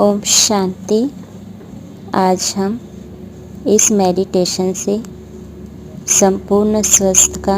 ओम शांति। आज हम इस मेडिटेशन से संपूर्ण स्वास्थ्य का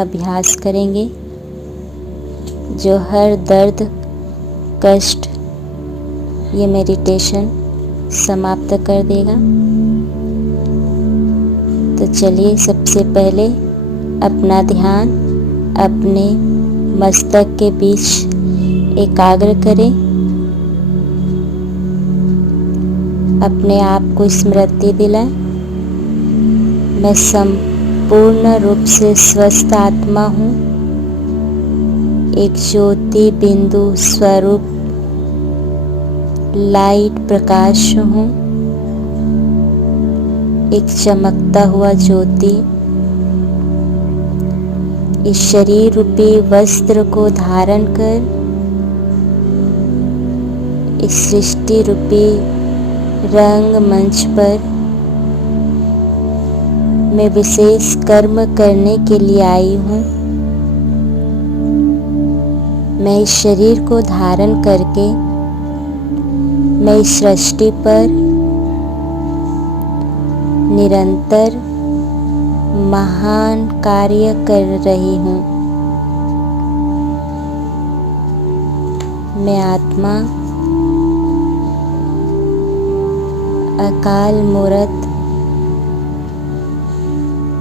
अभ्यास करेंगे, जो हर दर्द कष्ट ये मेडिटेशन समाप्त कर देगा। तो चलिए, सबसे पहले अपना ध्यान अपने मस्तक के बीच एकाग्र करें। अपने आप को स्मृति दिलाएं, मैं संपूर्ण रूप से स्वस्थ आत्मा हूँ, एक ज्योति बिंदु स्वरूप लाइट प्रकाश हूँ, एक चमकता हुआ ज्योति। इस शरीर रूपी वस्त्र को धारण कर इस सृष्टि रूपी रंग मंच पर मैं विशेष कर्म करने के लिए आई हूँ। मैं इस शरीर को धारण करके मैं इस सृष्टि पर निरंतर महान कार्य कर रही हूँ। मैं आत्मा अकाल मूर्त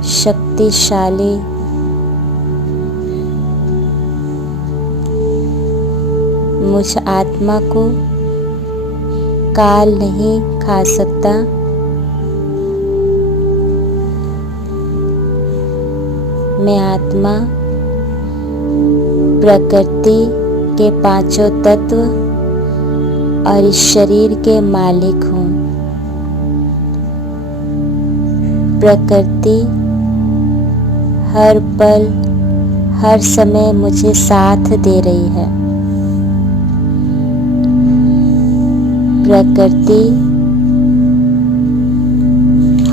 शक्तिशाली मुझ आत्मा को काल नहीं खा सकता। मैं आत्मा प्रकृति के पांचों तत्व और इस शरीर के मालिक हूँ। प्रकृति हर पल हर समय मुझे साथ दे रही है। प्रकृति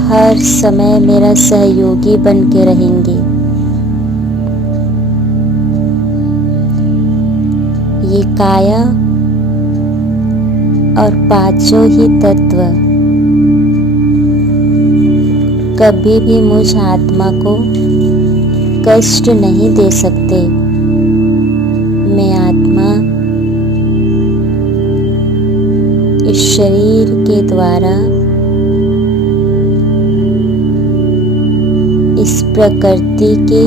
हर समय मेरा सहयोगी बन के रहेंगी। ये काया और पांचों ही तत्व कभी भी मुझ आत्मा को कष्ट नहीं दे सकते। मैं आत्मा इस शरीर के द्वारा इस प्रकृति के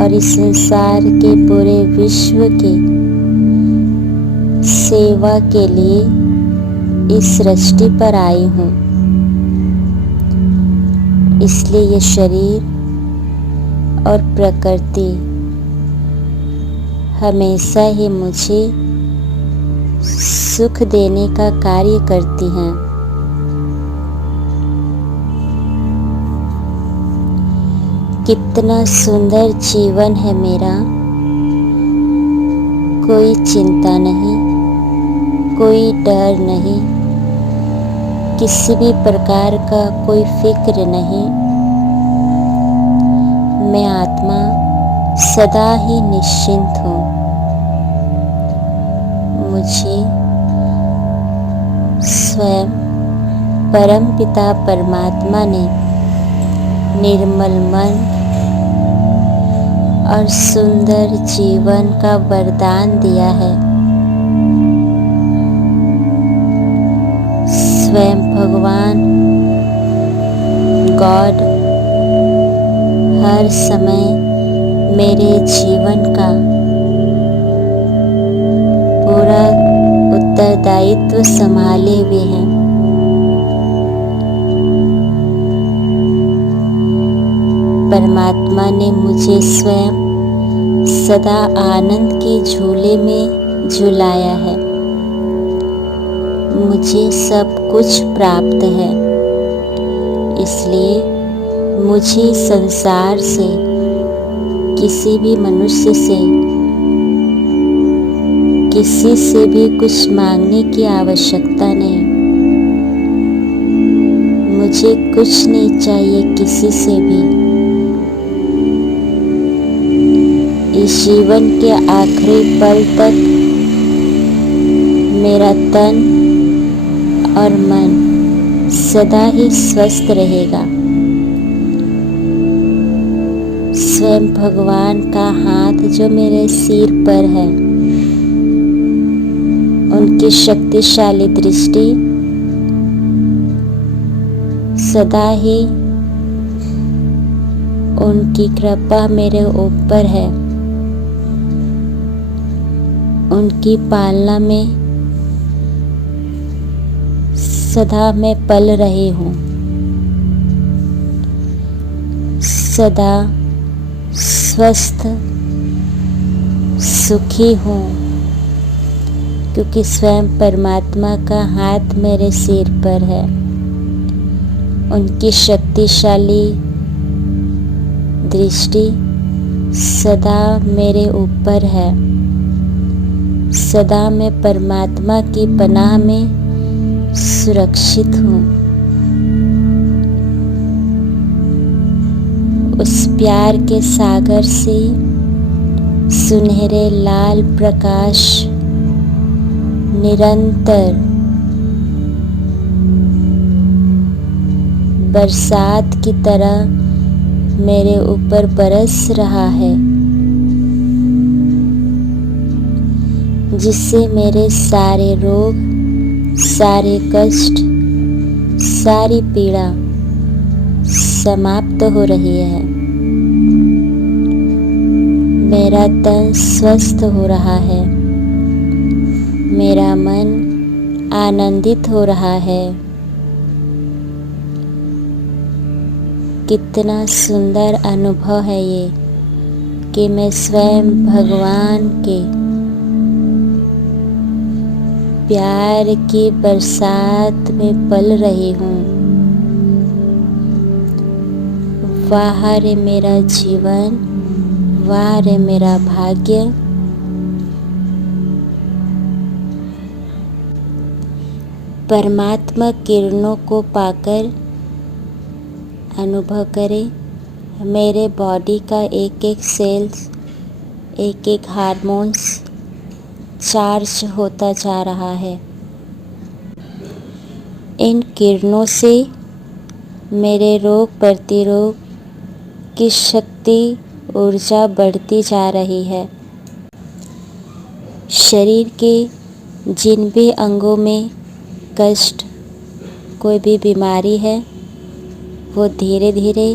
और इस संसार के पूरे विश्व के सेवा के लिए इस सृष्टि पर आई हूँ। इसलिए ये शरीर और प्रकृति हमेशा ही मुझे सुख देने का कार्य करती हैं। कितना सुंदर जीवन है मेरा। कोई चिंता नहीं, कोई डर नहीं, किसी भी प्रकार का कोई फिक्र नहीं। मैं आत्मा सदा ही निश्चिंत हूँ। मुझे स्वयं परमपिता परमात्मा ने निर्मल मन और सुंदर जीवन का वरदान दिया है। स्वयं भगवान गॉड हर समय मेरे जीवन का पूरा उत्तरदायित्व संभाले हुए हैं। परमात्मा ने मुझे स्वयं सदा आनंद के झूले में झुलाया है। मुझे सब कुछ प्राप्त है, इसलिए मुझे संसार से किसी भी मनुष्य से किसी से भी कुछ मांगने की आवश्यकता नहीं। मुझे कुछ नहीं चाहिए किसी से भी। इस जीवन के आखिरी पल तक मेरा तन और मन सदा ही स्वस्थ रहेगा। स्वयं भगवान का हाथ जो मेरे सिर पर है, उनकी शक्तिशाली दृष्टि सदा ही, उनकी कृपा मेरे ऊपर है। उनकी पालना में सदा मैं पल रही हूँ, सदा स्वस्थ सुखी हूँ, क्योंकि स्वयं परमात्मा का हाथ मेरे सिर पर है। उनकी शक्तिशाली दृष्टि सदा मेरे ऊपर है। सदा मैं परमात्मा की पनाह में सुरक्षित हूँ। उस प्यार के सागर से सुनहरे लाल प्रकाश निरंतर बरसात की तरह मेरे ऊपर बरस रहा है, जिससे मेरे सारे रोग, सारे कष्ट, सारी पीड़ा समाप्त हो रही है। मेरा तन स्वस्थ हो रहा है, मेरा मन आनंदित हो रहा है। कितना सुंदर अनुभव है ये कि मैं स्वयं भगवान के प्यार की बरसात में पल रही हूँ। वाह रे मेरा जीवन, वाह रे मेरा भाग्य। परमात्मा किरणों को पाकर अनुभव करें, मेरे बॉडी का एक एक सेल्स, एक एक हार्मोन्स चार्ज होता जा रहा है। इन किरणों से मेरे रोग प्रतिरोध की शक्ति, ऊर्जा बढ़ती जा रही है। शरीर के जिन भी अंगों में कष्ट, कोई भी बीमारी है, वो धीरे धीरे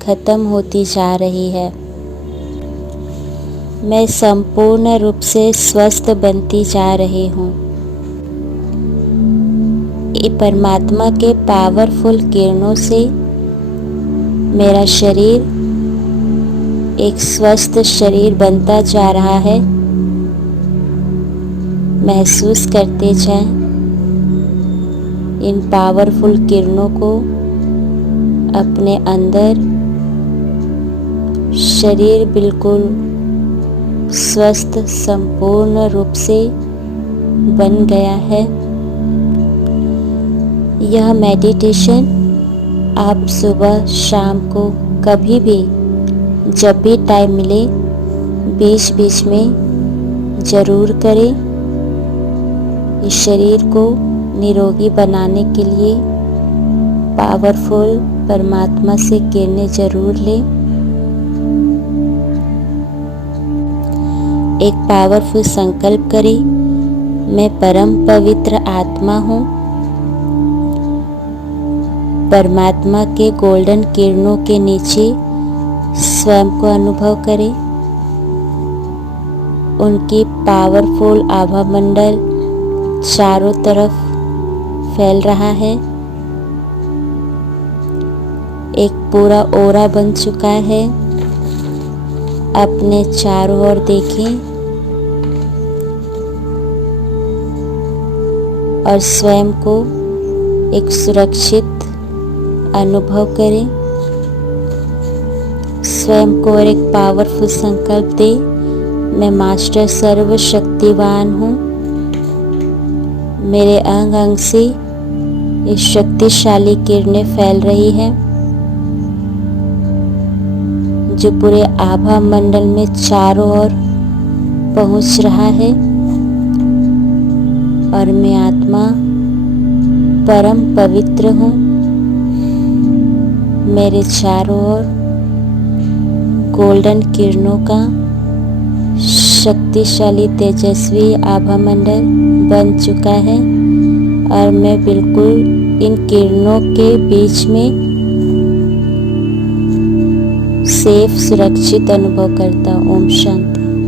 खत्म होती जा रही है। मैं संपूर्ण रूप से स्वस्थ बनती जा रही हूँ। ये परमात्मा के पावरफुल किरणों से मेरा शरीर एक स्वस्थ शरीर बनता जा रहा है। महसूस करते जाएं इन पावरफुल किरणों को अपने अंदर। शरीर बिल्कुल स्वस्थ संपूर्ण रूप से बन गया है। यह मेडिटेशन आप सुबह शाम को कभी भी, जब भी टाइम मिले, बीच बीच में ज़रूर करें। इस शरीर को निरोगी बनाने के लिए पावरफुल परमात्मा से किरणें ज़रूर लें। एक पावरफुल संकल्प करें, मैं परम पवित्र आत्मा हूँ। परमात्मा के गोल्डन किरणों के नीचे स्वयं को अनुभव करें। उनकी पावरफुल आभा मंडल चारों तरफ फैल रहा है। एक पूरा ओरा बन चुका है। अपने चारों ओर देखें और स्वयं को एक सुरक्षित अनुभव करें। स्वयं को और एक पावरफुल संकल्प दे, मैं मास्टर सर्वशक्तिवान हूँ। मेरे अंग अंग से ये शक्तिशाली किरणें फैल रही है, जो पूरे आभा मंडल में चारों ओर पहुंच रहा है। और मैं आत्मा परम पवित्र हूँ। मेरे चारों ओर गोल्डन किरणों का शक्तिशाली तेजस्वी आभा मंडल बन चुका है और मैं बिल्कुल इन किरणों के बीच में सेफ सुरक्षित अनुभव करता हूँ। ओम शांति।